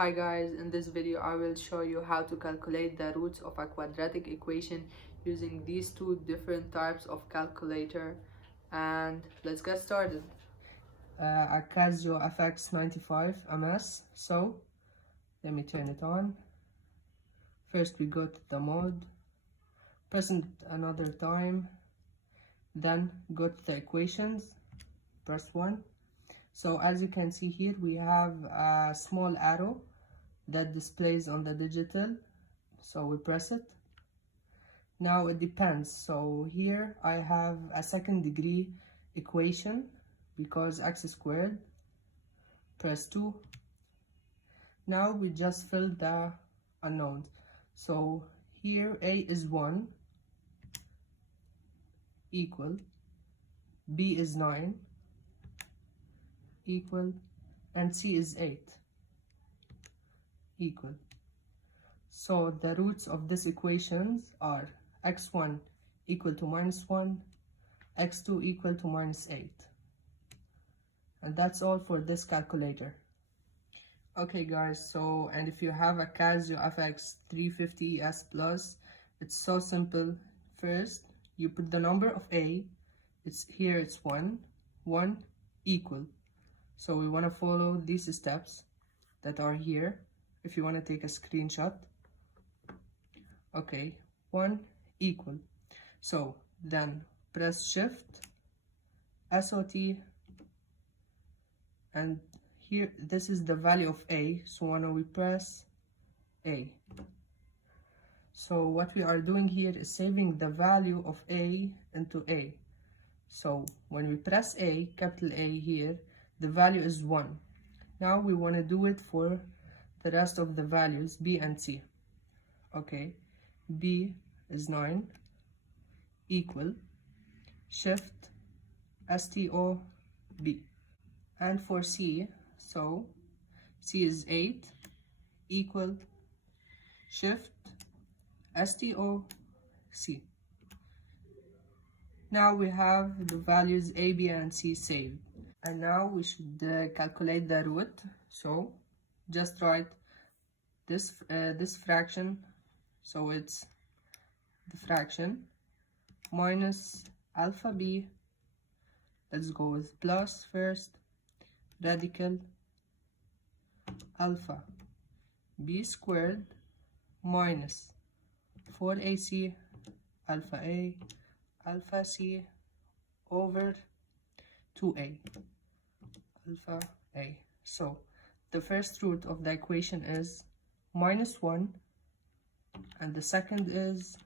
Hi guys, in this video I will show you how to calculate the roots of a quadratic equation using these two different types of calculator, and let's get started. A Casio fx-95MS, so let me turn it on. First we go to the mode, press it another time, then go to the equations, press 1. So as you can see here, we have a small arrow that displays on the digital, so we press it. Now it depends, so here I have a second degree equation because x squared, press 2. Now we just fill the unknowns, so here a is 1 equal, b is 9 equal, and c is 8 equal. So the roots of these equations are x1 equal to -1, x2 equal to -8. And that's all for this calculator. Okay guys, so and if you have a Casio fx-350ES Plus, it's so simple. First you put the number of a, it's 1 equal. So we want to follow these steps that are here. If you want to take a screenshot, okay, 1 equal. So then press shift SOT, and here this is the value of a, so when we press a, so what we are doing here is saving the value of a into a. So when we press a, capital A here, the value is 1. Now we want to do it for the rest of the values, b and c. Okay, b is 9 equal, shift STO b. And for c, so c is 8 equal, shift STO c. Now we have the values a, b, and c saved. And now we should calculate the root. So just write this fraction, so it's the fraction minus alpha b, let's go with plus first, radical alpha b squared minus 4ac alpha a alpha c over 2a alpha a. So the first root of the equation is -1, and the second is,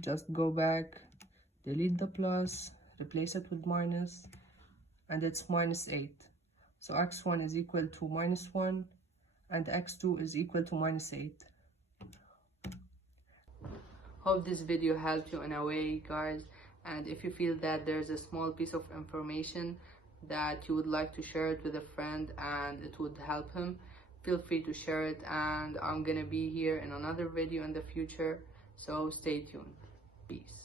just go back, delete the plus, replace it with minus, and it's -8. So x1 is equal to -1 and x2 is equal to -8. Hope this video helped you in a way, guys, and if you feel that there's a small piece of information that you would like to share it with a friend and it would help him, feel free to share it, and I'm gonna be here in another video in the future, so stay tuned. Peace.